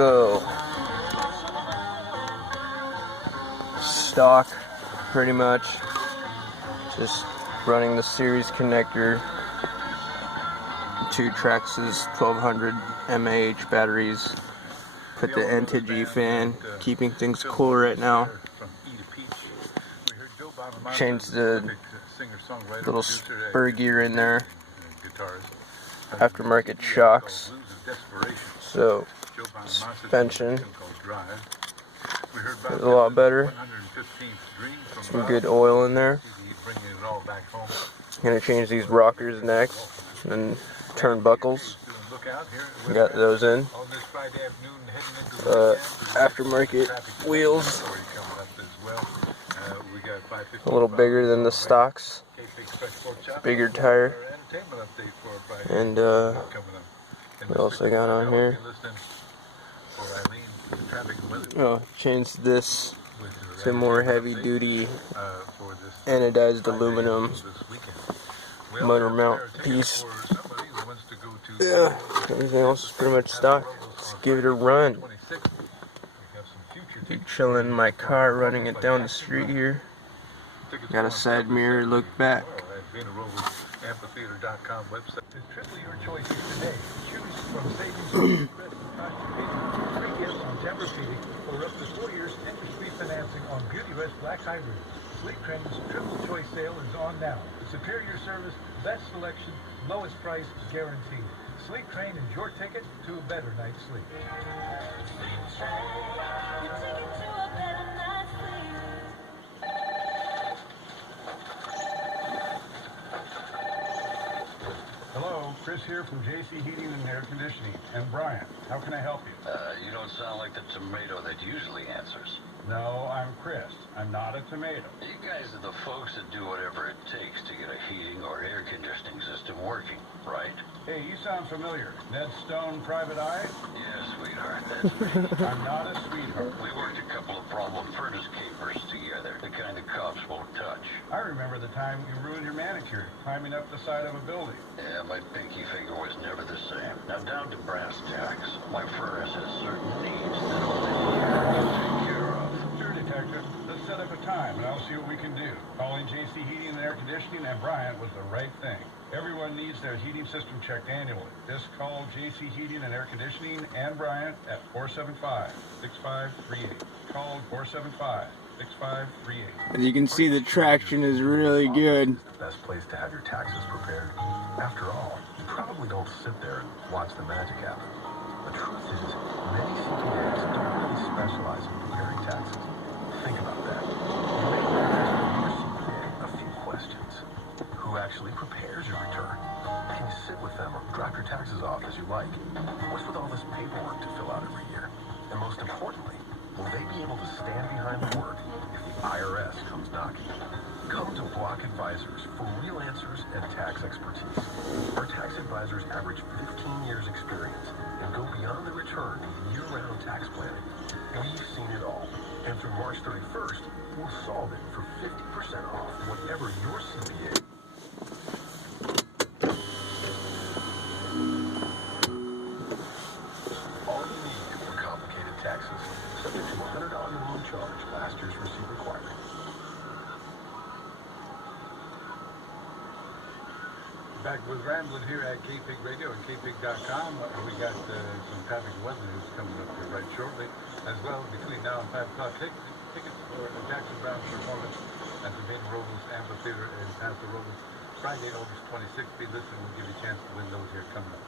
e-revo. Stock, pretty much. Just running the series connector. 2 Traxxas 1200 mAh batteries. Put the N to G fan, keeping things cool right now. Changed the little spur gear in there. Aftermarket shocks. So suspension is a lot better. Some good oil in there. I'm gonna change these rockers next, and turnbuckles. We got those in. Aftermarket wheels. A little bigger than the stocks. Bigger tire. And what else I got on here? Oh, changed this to more heavy duty anodized aluminum motor mount piece. Yeah, everything else is pretty much stock. Let's give it a run. Be chilling in my car, running it down the street here. Got a side mirror, look back. Amphitheater.com website is triple your choices today. Choose from savings free gifts on temper feeding or up to 4 years interest-free financing on Beauty Rest Black Hybrid. Sleep Train's triple choice sale is on now. Superior service, best selection, lowest price guaranteed. Sleep Train is your ticket to a better night's sleep. Hello, Chris here from JC Heating and Air Conditioning. And Brian, how can I help you? You don't sound like the tomato that usually answers. No, I'm Chris. I'm not a tomato. You guys are the folks that do whatever it takes to get a heating or air conditioning system working, right? Hey, you sound familiar. Ned Stone, Private Eye? Yeah, sweetheart, that's me. I'm not a sweetheart. We worked a couple of problem furnace capers together, the kind the cops won't touch. I remember the time you ruined your manicure, climbing up the side of a building. Yeah, my pinky finger was never the same. Now down to brass tacks. My furnace has certain needs that only here can take care of. Sure, Detective. Let's set up a time and I'll see what we can do. Calling JC Heating and Air Conditioning and Bryant was the right thing. Everyone needs their heating system checked annually. Just call JC Heating and Air Conditioning and Bryant at 475-6538. Call 475-6538. As you can see, the traction is really good. Best place to have your taxes prepared. After all, you probably don't sit there and watch the magic happen. The truth is, many CPAs don't really specialize in preparing taxes. Think about that. You may want to ask your CPA a few questions. Who actually prepares your return? Can you sit with them or drop your taxes off as you like? What's with all this paperwork to fill out every year? And most importantly, will they be able to stand behind the word if the IRS comes knocking? Come to Block Advisors for real answers and tax expertise. Our tax advisors average 15 years experience and go beyond the return to year-round tax planning. We've seen it all. And through March 31st, we'll solve it for 50% off whatever your CPA. All you need for complicated taxes, subject to a $100 minimum charge, last year's receipt requirement. Back with Ramblin' here at KPIG Radio and KPIG.com. We got some traffic and weather news coming up here right shortly. As well, between now and 5 o'clock, tickets for Jackson Brown's performance at the Main Robles Amphitheater in Paso Robles, Friday, August 26th. Be listening, we'll give you a chance to win those here coming up.